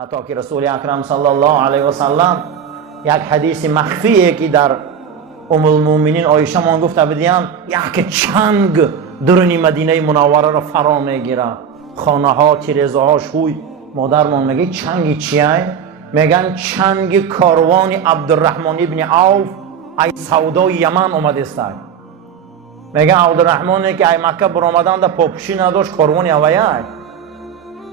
حتی که رسول اکرم صلی الله علیه و سلم یک حدیث مخفیه که در ام المؤمنین عایشه ما گفته بودیم یک چنگ درونی مدینه منوره را فرا میگیره، خانه ها، تیرزه ها، شوی. مادرمان میگه چنگی چیه؟ میگن چنگ کاروان عبدالرحمن ابن عوف ای سودای یمن اومده است. میگه عبدالرحمنی که ای مکه برآمدن در پاپوشی نداشت، کاروان اوایه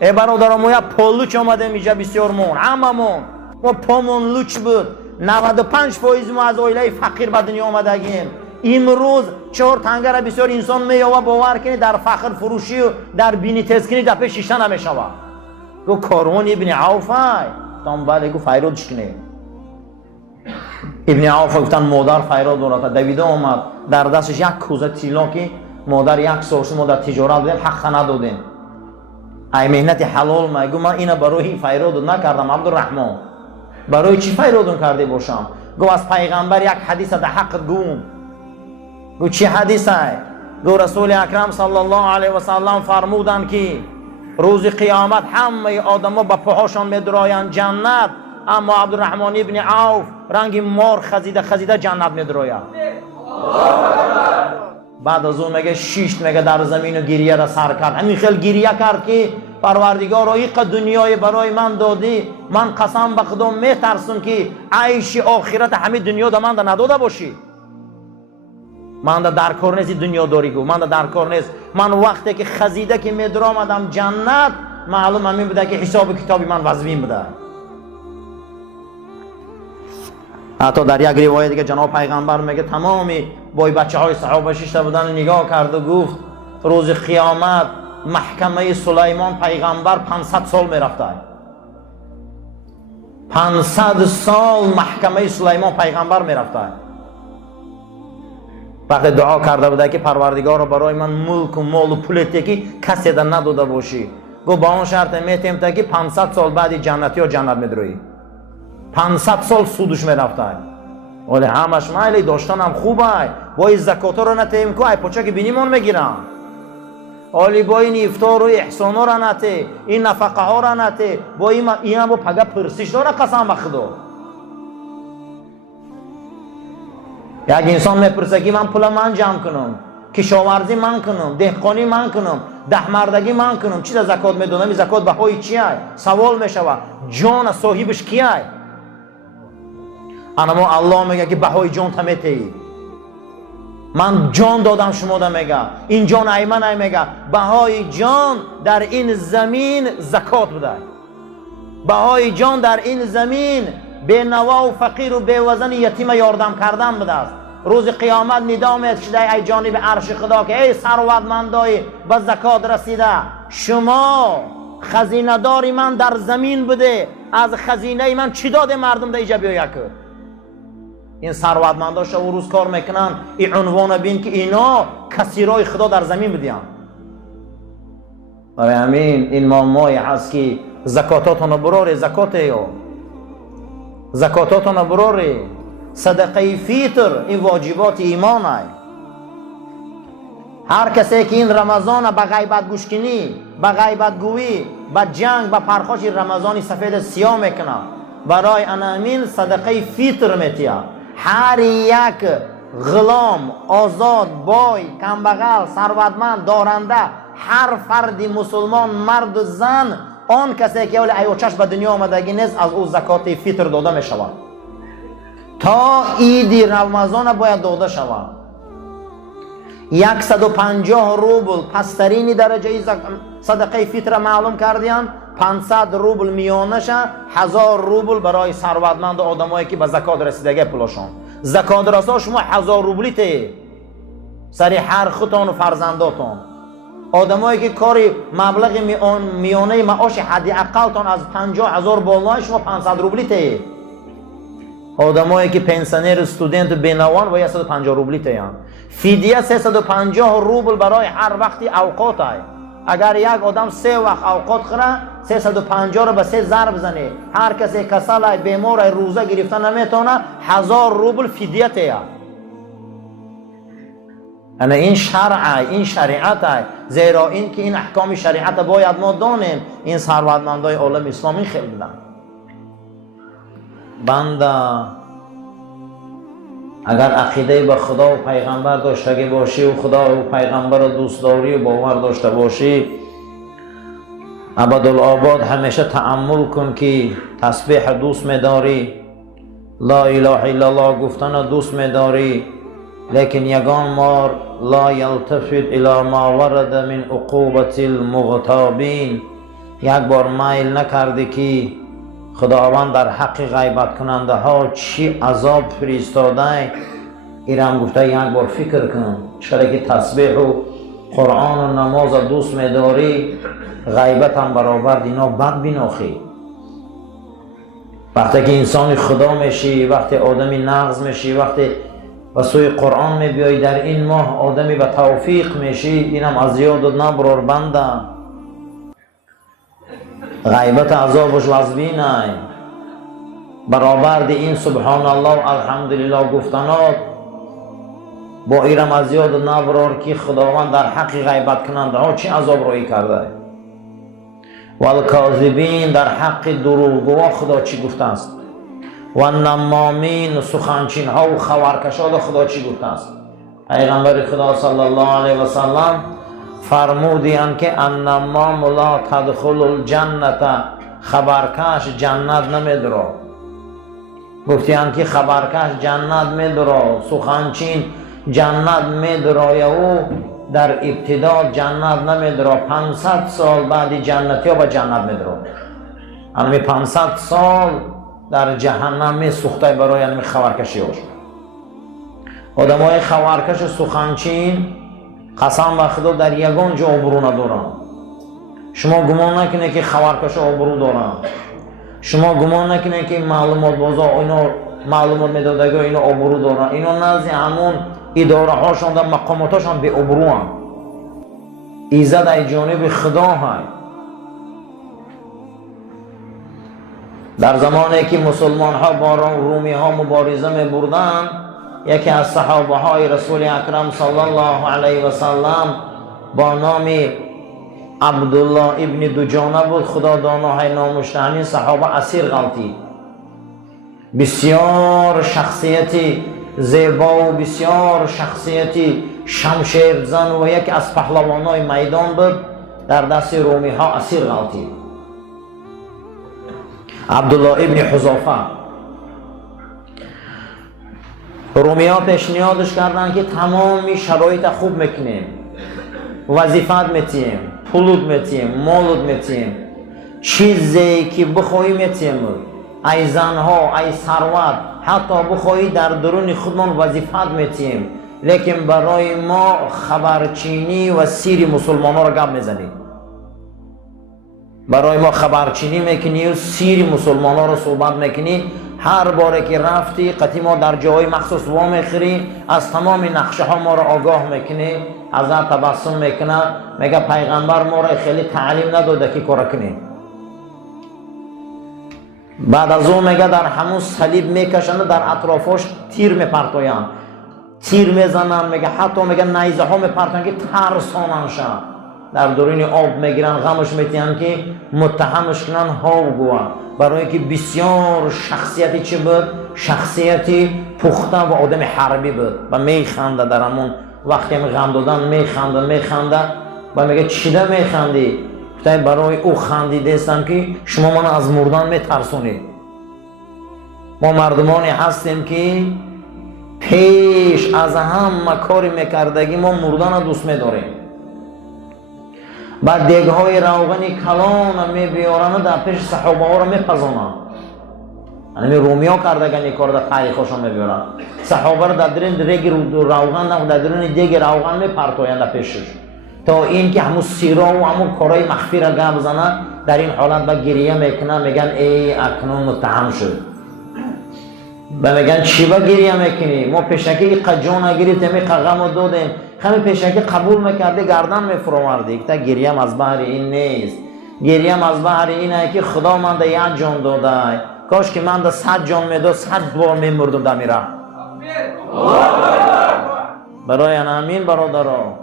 ای برادرم ما پولوچ آمده میجا بسیارمون، هممون ما پامون لوچ بود. 95% ما از عائله فقیر به دنیا آمدگیم. امروز 4 تنگه را بسیار انسان میاوه باور کنی در فخر فروشی و در بینی تزکنی در پیش شیشه نمیشوه. گو کاروان ابن عوف های تام بله گو فیرودش کنی. ابن عوف گفتن مادر فیرود دارد. دویده آمد در دستش یک کوزه طلا که مادر 1 سال ما در تجارت بودیم حق ندادیم. ای مهنت حلال میگو من اینا برای فیرود نکردم عبدالرحمن. برای چی فیرودون کرده باشم؟ گو از پیغمبر یک حدیث در حق گوم. گو چی حدیث های؟ گو رسول اکرم صلی الله علیه و سلم فرمودن که روز قیامت همه آدما با پاهاشان میدرایند جنت، اما عبدالرحمن ابن عوف رنگ مار خزیده جنت میدراید. بعد از اون میگه 6 میگه در زمین و گریه را سر کرد. همین خیلی گریه کرد که پروردگار این دنیای برای من دادی، من قسم به خدا میترسم که عیش آخرت همه دنیا دا من نداده باشی. من در کار نیست دنیا داری گو، من در کار نیست. من وقتی که خزیده که میدرآمدم جنت معلوم همین بوده که حساب کتابی من وزوین بوده. حتی در یک روایت دیگه جناب پیغمبر میگه تمامی بای بچه های صحابه شیشته بودن نگاه کرد و گفت روز قیامت محکمه سلیمان پیغمبر 500 سال میرفته. 500 سال محکمه سلیمان پیغمبر میرفته. وقتی دعا کرده بوده که پروردگار برای من ملک و مال و پولتی که کسی در نداده باشی. گو با اون شرط میتیم تا که 500 سال بعد جنتی ها جنت میدروی. 500 سال سودش میرفته. ولی همش مایلی داشتن هم خوبه. با این زکات رو نتیم که ای پوچه که بینیمون میگیرن. ولی با این افطار و احسان ها را نتی، این نفقه ها را نتی، با این هم با پگه پرسش داره قسم به خدا. یک انسان میپرسه که من پول من جمع کنم، کشاورزی من کنم، دهقانی من کنم، دهمردگی من کنم، چی در زکات میدونم؟ این زکات بهای چی ای؟ سوال میشوه جان صاحبش کی ای؟ اما الله میگه که بهای جان تمیتی. من جان دادم شما دا میگه این جان ای من ای میگه بهای جان در این زمین زکات بوده. بهای جان در این زمین به نوا و فقیر و به وزن یتیم یاردم کردن بوده است. روز قیامت ندا میاد شده ای جانب عرش خدا که ای ثروتمندای به زکات رسیده، شما خزینه داری من در زمین بوده، از خزینه من چی داده مردم در اینجا بیاید کرد؟ این ثروتمندا شب و روز کار میکنن این عنوان بین که اینا کثیرای خدا در زمین بدین. برای همین این مامای هست که زکاتاتون براره، زکاتاتون براره. صدقه فیتر این واجبات ایمان ای. هر کسی که این رمضان به غیبت گوش کنی، به غیبت گویی، به جنگ، به پرخاش رمضانی سفید سیاه میکنه، برای انامین صدقه فیتر میتیه. هر یک غلام، آزاد، بای، کمبغل، ثروتمند، دارنده، هر فردی مسلمان، مرد و زن، آن کسی که اول ایوچش به دنیا آمدگی نیست از او زکات فیتر داده می شود. تا عید رمضان باید داده شود. 150 روبل پسترین درجه صدقه فیتر معلوم کردیم. 500 روبل میانش، 1000 روبل برای ثروتمند آدمایی که به زکات رسیدگی پولشون. زکات رسا شما 1000 روبلی ته سری هر خودتون و فرزنداتون. آدمایی که کاری مبلغ میانه معاش حد اقلتون از 50,000 بالا شما 500 روبلی ته. آدمایی که پنسیونر، استودنت و بینوان باید 150 روبلی ته. فدیه 350 روبل برای هر وقتی اوقات های. اگر یک آدم 3 وقت اوقات خوره 350 رو به 3 ضرب زنه، هر کسی کسل بیمار روزه گرفتن نمیتونه 1000 روبل فدیه ته. یعنی این شرع، این شریعت است. زیرا این که این احکام شریعت باید ما دانیم. این ثروتمندای عالم اسلامی خیلیدن. بنده اگر عقیده به خدا و پیغمبر داشته باشی و خدا و پیغمبر رو دوست داری و باور داشته باشی، ابدالآباد همیشه تأمل کن که تسبیح دوست می‌داری، لا اله الا الله گفتن دوست می‌داری، لیکن یگان مار لا یلتفت الی ما ورد من عقوبت المغتابین، یک بار میل نکردی که خداوند در حق غیبت کننده ها چی عذاب فرستاده. ایران گفته یک بار فکر کن، چرا که تسبیح و قرآن و نماز دوست می‌داری، غیبت هم برابر دینا بد بیناخی. وقتی که انسان خدا میشی، وقتی آدمی نغز میشی، وقتی و سوی قرآن میبیایی، در این ماه آدمی به توفیق میشی، اینم از یاد نبرار بنده. غیبت عذابش وزبینه برابر دی این سبحان الله و الحمدلله گفتنات. با ایرم از یاد نبرار که خداوند در حق غیبت کننده ها چی عذاب روی کرده و الکاذبین در حق دروغگوها خدا چی گفته است و نمامین سخنچین ها و خبرکشان خدا چی گفته است. پیغمبر خدا صلی الله علیه و سلم فرمودند که النمام لا تدخل الجنت، خبرکش جنت نمیدره. گفتند که خبرکش جنت میدره، سخنچین جنت میدره و در ابتدا جنت نمیدره، 500 سال بعد جنتی ها به جنت میدره. اما 500 سال در جهنم می سوخته برای اینمی خبرکشی هاش. آدم های خبرکش سخنچین قسم به خدا در یگان جا آبرو ندارن. شما گمان نکنه که خبرکش آبرو دارن. شما گمان نکنه که معلومات بازا اینا معلومات میدادگی اینا آبرو دارن. اینا نزد همون اداره هاشون در مقاماتاشون به آبرو هم. ایزد ای جانب خدا های. در زمانی که مسلمان ها با رومی ها مبارزه می بردن، یکی از صحابه های رسول اکرم صلی الله علیه و سلم با نام عبدالله ابن دجانه بود، خدا دانای نامش. همین صحابه اسیر غلطی، بسیار شخصیتی زیبا و بسیار شخصیتی شمشیر زن و یکی از پهلوانای میدان بود، در دست رومی ها اسیر غلطی. عبدالله ابن حذافه. رومی ها پیشنهادش کردن که تمامی شرایط خوب میکنیم، وظیفت میتیم، پولت میتیم، مالت میتیم، چیزی که بخوایی میتیم، ای زنها، ای ثروت، حتی بخوایی در درون خودمان وظیفت میتیم، لیکن برای ما خبرچینی و سیر مسلمان ها را گپ میزنیم. برای ما خبرچینی میکنی و سیر مسلمان ها را صحبت میکنی. هر باره که رفتی قطعی ما در جای مخصوص وا میخری، از تمام نقشه ها ما را آگاه میکنی، ازت تبسم میکنه، میگه پیغمبر ما را خیلی تعلیم نداده که کار کنی. بعد از اون میگه در همون صلیب میکشند، در اطرافش تیر میپرتویند، تیر میزنن، میگه حتی میگه نیزه ها میپرتویند که ترسانن شد. در درون آب میگیرن، غمش میتین که متهمش کنن ها و گوه. برای که بسیار شخصیتی چی بود؟ شخصیتی پخته و آدم حربی بود و میخنده. در همون وقتی هم غم دادن میخنده و میگه چیده میخندی؟ برای او خندیده استم که شما من از مردن میترسونید. ما مردمانی هستیم که پیش از همه کاری میکردگی ما مردن دوست میداریم. بعد دیگهای روغنی کلان میبیارن در پیش صحابه ها را میپزانن. یعنی رومی ها کردگن این کار در تاریخشان میبیارن. صحابه را در درون دیگ روغن، در درون دیگ روغن میپرتوین در پیشش، تا این که همون سیرا و همون کارهای مخفی را گپ بزنن. در این حالت با گریه میکنن، میگن ای اکنون متهم شد. و میگن چی با گریه میکنی؟ ما پیشکی قجان نگیرید، می غم دادیم، همین پیشکی قبول میکردی گردن میفروردی. تا گریم از بحر این نیست، گریم از بحر اینه که خدا من ده یک جان داده، کاش که من ده 100 جان میداد 100 بار میمردم در میره. برای همین برادرها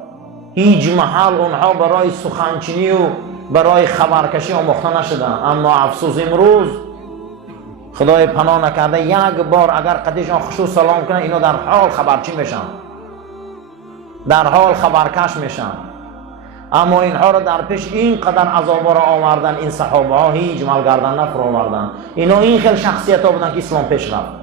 هیچ محل اونها برای سخنچینی و برای خبرکشی آموخته نشدن. اما افسوس امروز خدای پناه نکرده یک بار اگر قدیشان خشوع سلام کنه اینا در حال خبرچی میشن، در حال خبرکش میشن. اما اینها را در پیش اینقدر عذابا را آوردن، این صحابه ها هیچ ملگردن نفر آوردن. اینا این خیلی شخصیت ها بودن که اسلام پیش رفت.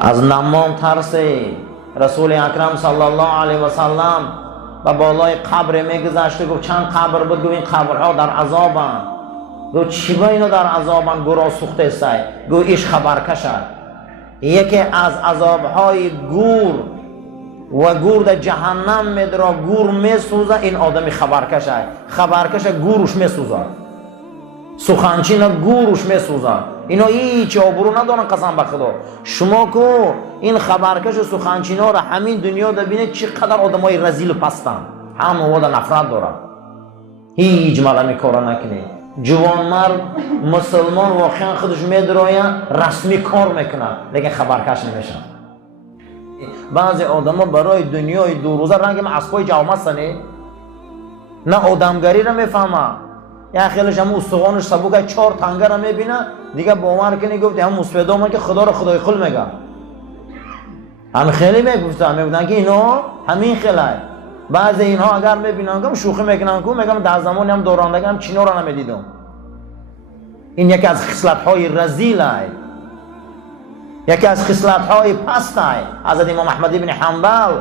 از نمام ترسید. رسول اکرم صلی الله علیه و سلم و بالای قبر میگذشت، گفت چند قبر بود؟ گفت این قبرها در عذابن. گفت چی با اینا در عذابن؟ گورا سوخته است. گفت ایش خبرکشد. یکی از عذابهای گور و گور در جهنم میدرا، گور میسوزه، این آدمی خبرکشه. خبرکشه گورش میسوزه، سخنچین گورش میسوزه. اینا هیچ آبرو ندارن قسم به خدا. شما کو این خبرکش و سخنچین ها را همین دنیا دا بینید چقدر آدم های رزیل و پستن، همه ودا نفرت دارن، هیچ ملمی کارا نکنه. جوان مرد مسلمان واقعا خودش میدراید رسمی کار میکنه لیکن خبرکش نمیشن. بعضی آدم ها برای دنیای دو روزه رنگ اسبای جوام هستنه، نه آدمگری را میفهمه. یا خیلیش هم استخوانش سبوکه 4 تنگه را میبینه دیگه باور کنی گفت هم مسفیدا من که خدا را خدای خل میگه. هم خیلی میگفتن که اینا همین خیلی. بعضی اینها اگر میبینن که شوخی میکنن که میگم در زمانی هم دورندگی هم چینا را نمیدیدم. این یکی از خصلت‌های رذیل است، یکی از خصلت‌های پست است. حضرت امام احمد بن حنبل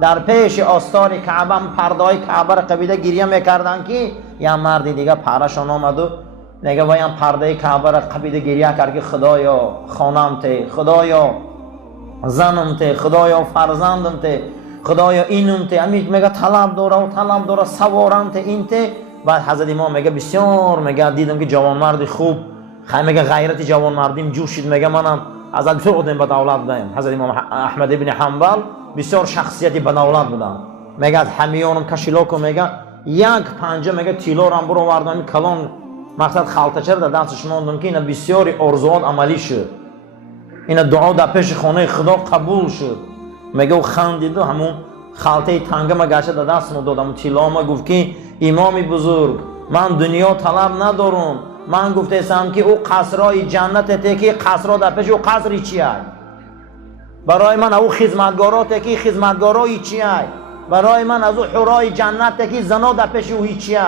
در پیش آستار کعبه پرده‌های کعبه را قبیله گریه میکردن که یا مردی دیگه پرشان آمد و میگه وای هم پرده کعبه را قبیله گریه کرد که خدایا خانم ته، خدایا زنم ته، خدایا فرزندم ته، خدایا اینم ته. امید میگه طلب داره سوارم ته این ته. بعد حضرت امام میگه بسیار میگه دیدم که جوان مردی خوب، خیلی میگه غیرت جوان مردیم جوشید. میگه منم از بسیار بودم به دولت بودم. حضرت امام احمد بن حنبل بسیار شخصیتی به دولت بودن. میگه از همیانم کشیلا کو میگه یک پنجه میگه تیلا رو هم برو وردم کلان مقصد خالتچه در دستش موندم که اینا بسیاری ارزوات عملی شد، اینا دعا در پیش خانه خدا قبول شد. میگه و خندید و همون خالته تنگه ما گشت در دست ما دادم تیلا. ما گفت که امام بزرگ من دنیا طلب ندارم، من گفتم که او قصرهای جنت ته که قصرها در پیش او قصری چیه؟ برای من او خدمتگارات که خدمتگارای چیه؟ برای من از او حورای جنت که زنا در پیش او چیه؟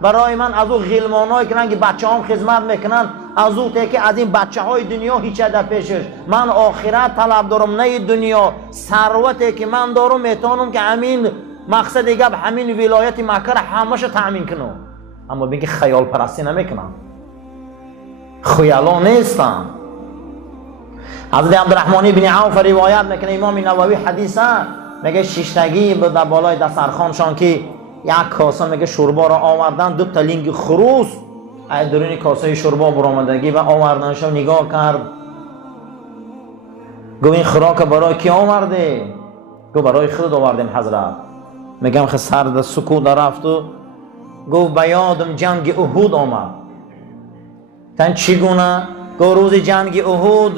برای من از او غلمانایی که رنگ بچه هم خدمت میکنن از او ته که از این بچه های دنیا هیچ در پیشش. من آخرت طلب دارم نه دنیا. ثروتی که من دارم میتونم که همین مقصد دیگه همین ولایت مکه را همش تامین کنم. اما بگی خیال پرستی نمیکنم، خیالا نیستم. حضرت عبدالرحمن بن عوف روایت میکنه امام نووی حدیثه میگه شیشتگی به در بالای دسترخوانشان که یک کاسه میگه شوربا را آوردن، 2 تا لینگ خروس از درون کاسه شوربا برآمدگی و آوردنشو نگاه کرد. گفت این خوراک برای کی آورده؟ گفت برای خود آوردیم حضرت. میگم خیلی سرد سکوت رفت و گفت به یادم جنگ احد آمد. تن چگونه؟ گفت روز جنگ احد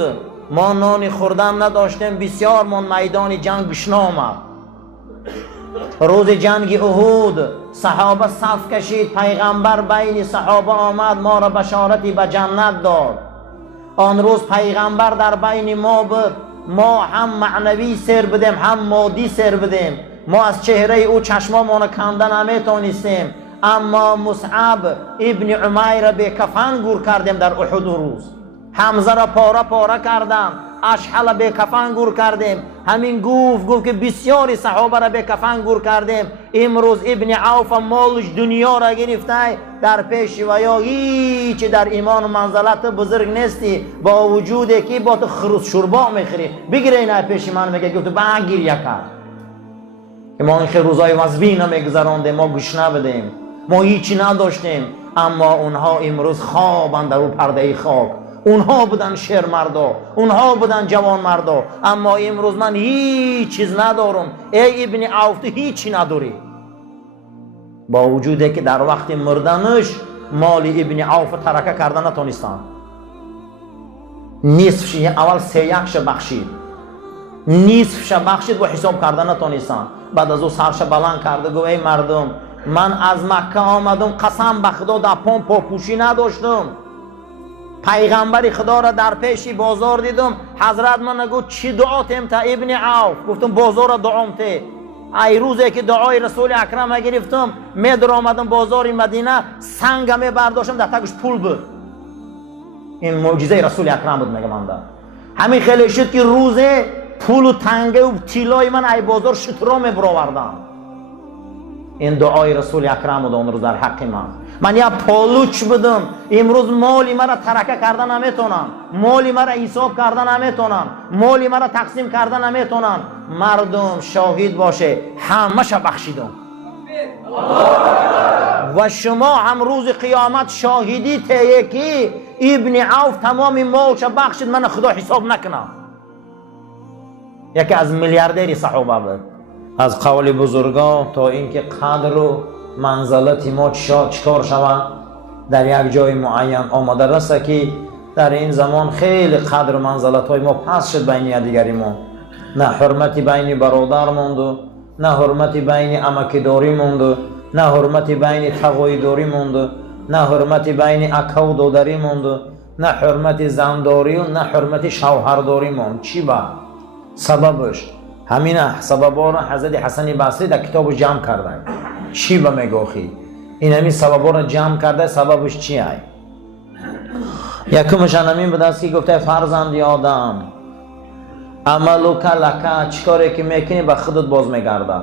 ما نان خوردن نداشتیم، بسیار من میدان جنگ گشنه آمد. روز جنگ احد صحابه صف کشید، پیغمبر بین صحابه آمد ما را بشارتی به جنت داد. آن روز پیغمبر در بین ما بود، ما هم معنوی سر بدیم هم مادی سر بدیم. ما از چهره او چشمامون کندن نمیتونستیم، اما مصعب ابن عمیر به کفن گور کردیم در احد روز. حمزه را پاره پاره کردم، اشحل به کفن گور کردیم. همین گفت که بسیاری صحابه را به کفن گور کردیم. امروز ابن عوف مالش دنیا را گرفته در پیش و یا هیچ در ایمان و منزلت بزرگ نیستی، با وجودی که با تو خروس شوربا میخوری بگیره اینه پیش من میگه که تو بگیر یکر که ما این خیلی روزای وزبی نمیگذراندیم، ما گشنه بدیم، ما هیچی نداشتیم. اما اونها امروز خوابن در او پرده خاک. اونها بودن شیر مردا، اونها بودن جوان مردا. اما امروز من هیچ چیز ندارم. ای ابن عوف تو هیچی نداری، با وجودی که در وقت مردنش مال ابن عوف ترکه کردن نتونستن. نصفش اول 3/1 بخشید. نصفش بخشید و حساب کردن نتونستن. بعد از او سرش بلند کرده گفت ای مردم، من از مکه آمدم، قسم به خدا در پام پاپوشی نداشتم، پیغمبر خدا را در پیشی بازار دیدم، حضرت من گفت چی دعاتم تا ابن عوف؟ گفتم بازار دعام ته. ای روزی که دعای رسول اکرم گرفتم میدر آمدم بازار مدینه، سنگم برداشتم در تکش پول بود. این معجزه رسول اکرم بود. میگم من همین خیلی شد که روزه پول و تنگه و تیلای من ای بازار شترا میبراوردم. این دعای رسول اکرم بود اون روز در حق من یا پالوچ بودم، امروز مالی مرا ترکه کردن نمیتونم، مالی مرا حساب کردن نمیتونم، مالی مرا تقسیم کردن نمیتونم. مردم شاهد باشه همش بخشیدم و شما هم روز قیامت شاهدی تهیه که ابن عوف تمام مالش بخشید، من خدا حساب نکنم. یکی از میلیاردری صحابه بود. از قول بزرگان تا اینکه قدر و منزلت ما چکار شود در یک جای معین آمده رسه که در این زمان خیلی قدر و منزلت های ما پس شد بین دیگری ما. نه حرمتی بین برادر موند، نه حرمتی بین امکداری موند، نه حرمتی بین تقویداری موند، نه حرمتی بین اکا و دادری موند، نه حرمتی زنداری و نه حرمتی شوهرداری موند. چی با سببش؟ همین سببا را حضرت حسن بصری در کتاب جمع کرده. چی با میگوخی؟ این همین سببا را جمع کرده. سببش چی ای؟ یکمش همین بود است که گفته فرزند آدم، عملو کلکه، چی کاری که میکنی به خودت باز میگرده.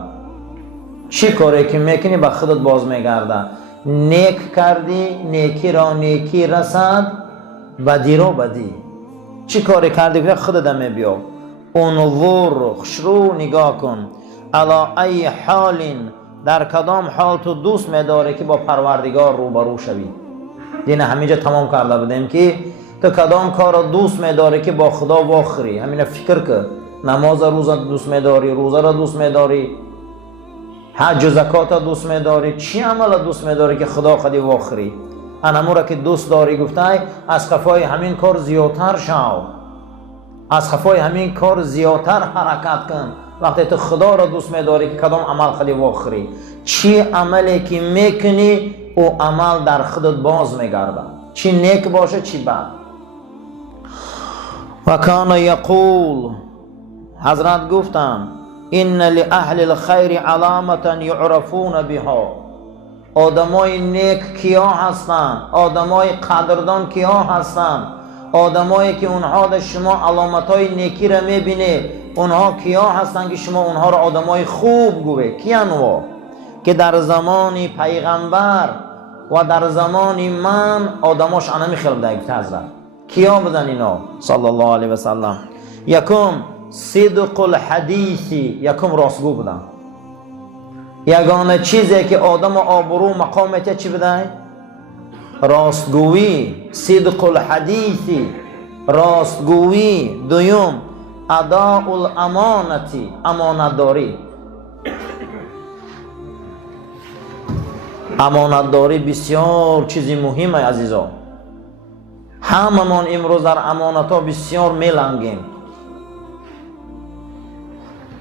چی کاری که میکنی به خودت باز میگرده. نیک کردی نیکی را نیکی رسد، بدی را بدی. چی کاری کردی که خودت هم بیا. انظر خشرو نگاه کن، علا ای حال، در کدام حال تو دوست می‌داری که با پروردگار روبرو شوی. دین همینجا تمام کرده بودیم که تو کدام کار دوست می‌داری که با خدا واخری. همین فکر که نماز روزه دوست می‌داری، روزه را دوست می‌داری، حج و زکات دوست می‌داری، چی عمل دوست می‌داری که خدا خودی واخری. انمورا که دوست داری گفته از خفای همین کار زیادتر شو، از خفای همین کار زیادتر حرکت کن. وقتی تو خدا را دوست می‌داری که کدام عمل خودی واخری، چی عملی که میکنی او عمل در خودت باز میگرده، چی نیک باشه چی بد. و کان یقول، حضرت گفتن ان لاهل الخیر علامه یعرفون بها. آدمای نیک کیا هستند؟ آدمای قدردان کیا هستند؟ آدمایی که اونها در شما علامتهای نیکی را میبینه، اونها کیا هستند که شما اونها را آدمای خوب گوه؟ کیانو؟ که در زمان پیغمبر و در زمان من آدماش انمی خلق دهید حضرت. کیا بودن اینا صلی الله علیه و سلم؟ یکم صدق الحدیثی، یکم راستگو بودن. یگانه چیزی که آدم آبرو مقامت چی بده؟ راستگویی. صدق الحدیثی، راستگویی. دویم اداء الامانتی، امانتداری. امانتداری بسیار چیزی مهمه عزیزان. هممون امروز در امانت‌ها بسیار میلنگیم.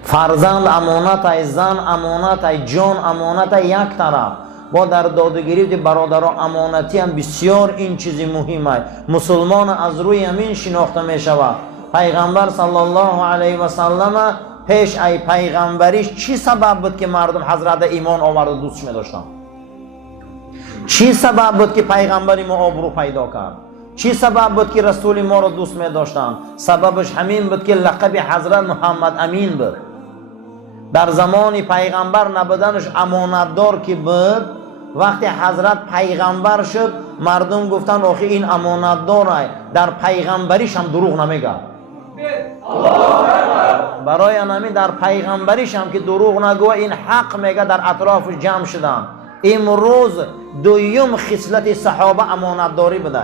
فرزند امانت ای، زن امانت ای، جان امانت ای یک طرف. با در دادگیری برادران امانتی هم بسیار این چیزی مهمه. مسلمان از روی همین شناخته می شود. پیغمبر صلی الله علیه و سلم پیش ای پیغمبریش چی سبب بود که مردم حضرت ایمان آورد و دوستش می داشتن؟ چی سبب بود که پیغمبری ما آبرو پیدا کرد؟ چی سبب بود که رسول ما رو دوست می داشتن؟ سببش همین بود که لقب حضرت محمد امین بود. در زمان پیغمبر نبودنش امانتدار که بود، وقتی حضرت پیغمبر شد مردم گفتن آخه این امانتداره، در پیغمبریش هم دروغ نمیگه. برای همین در پیغمبریش هم که دروغ نگوه این حق میگه در اطرافش جمع شدن. امروز دویم خصلت صحابه امانتداری بوده.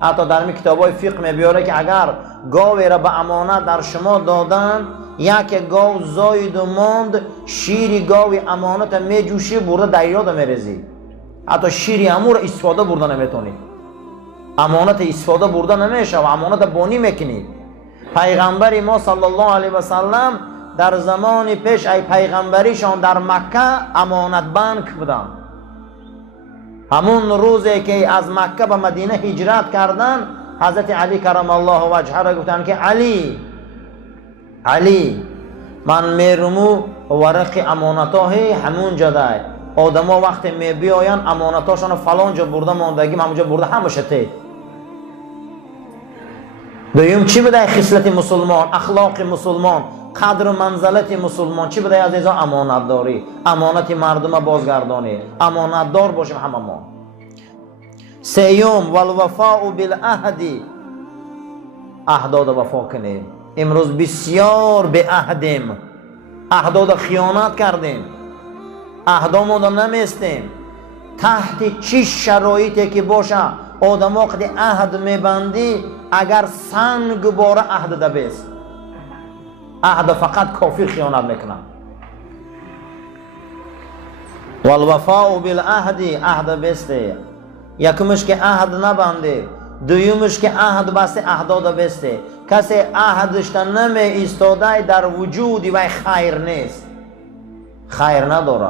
حتی در می کتابای فقه میبیاره که اگر گاوی را به امانت در شما دادن، یک گاو زاید و ماند، شیری گاوی امانت میجوشی برده دریا دا میریزی. حتی شیری امور استفاده برده نمیتونی. امانت استفاده برده نمیشه و امانت بانی میکنی. پیغمبر ما صلی الله علیه و سلم در زمان پیش ای پیغمبریشان در مکه امانت بانک بودن. همون روزی که از مکه به مدینه هجرت کردن، حضرت علی کرم الله وجهه را گفتن که علی من میرمو ورق امانتاه همون جده، آدما وقتی می بیاین امانتاشون فلان جا برده ماندگیم همونجا برده همشه ته. دویم چی بده خصلت مسلمان، اخلاق مسلمان، قدر و منزلت مسلمان چی بده عزیزان؟ امانت داری، امانت مردم بازگردانی، امانت دار باشیم همه ما. سیوم والوفاء بالعهد، اهداد وفا کنیم. امروز بسیار به عهدیم، اهداد خیانت کردیم، اهدامون رو نمیستیم. تحت چی شرایطی که باشه آدم وقتی عهد میبندی اگر سنگ باره عهد دبیست، عهد فقط کافر خیانت میکنه. والوفاء بالعهد، عهد بسته. یکمش که عهد نبنده، دویمش که عهد بسته اهداد بسته. کسی عهدش نمی ایستاده در وجودی و خیر نیست، خیر نداره.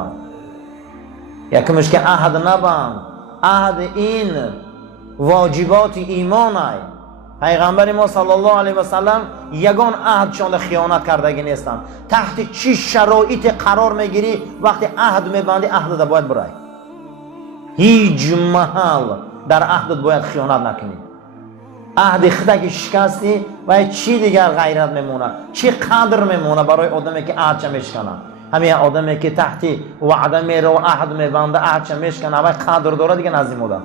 یکمش که عهد نبند، عهد این واجبات ایمان ای. پیغمبر ما صلی الله علیه و سلم یگان عهدشان خیانت کردگی نیستن. تحت چی شرایط قرار میگیری وقتی عهد میبندی عهدت باید برای هیچ محل در عهدت باید خیانت نکنی. عهد خدا که شکستی و چی دیگر غیرت میمونه، چی قدر میمونه برای آدمی که عهدش میشکنه. همین آدمی که تحت وعده میره و عهد میبنده عهدش میشکنه و قدر داره دیگه نزدیک بوده.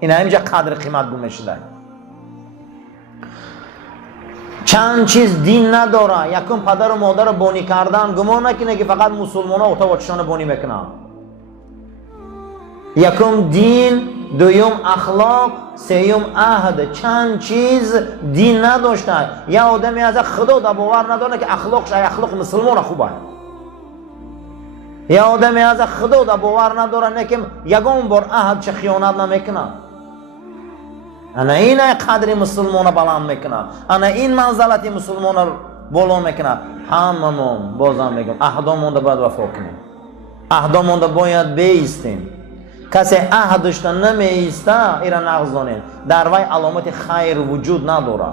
این همینجا قدر قیمت گم شده. چند چیز دین نداره. یکم پدر و مادر بانی کردن، گمان نکنه که فقط مسلمان ها اتو بچشان بانی میکنن. یکم دین، دویم اخلاق، سوم عهد. چند چیز دین نداشته. یا آدمی از خدا دا باور نداره که اخلاقش اخلاق مسلمان خوبه. یا آدمی از خدا دا باور نداره نه که یگان بار عهد چه خیانت نمیکنه. انا این قدر مسلمان بلند میکنه، انا این منزلت مسلمان بالا میکنه. هممون بازم میگم عهدامون رو باید وفا کنیم، عهدامون رو باید بیستیم. کسی عهدش نمی ایسته ایرا نغزانیم، در وی علامت خیر وجود نداره.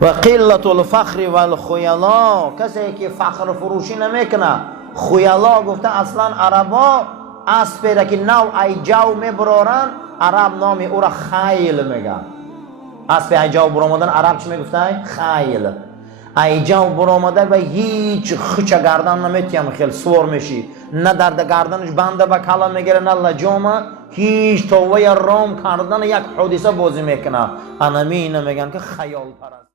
و قلت الفخر و الخیلا، کسی که فخر فروشی نمیکنه. خیلا گفته اصلا عربا اسبی را که نو ای جو میبرارن عرب نامی او را خیل میگن. اسب ای جو برآمدن عرب چی میگفته؟ خیل. ای جو برآمده و هیچ خچ گردن نمیتیم خیل سوار میشی، نه درد گردنش بنده به کلا میگیره نه لجامه، هیچ تووی رام کردن یک حادثه بازی میکنه. انمی نمیگن که خیال پرست.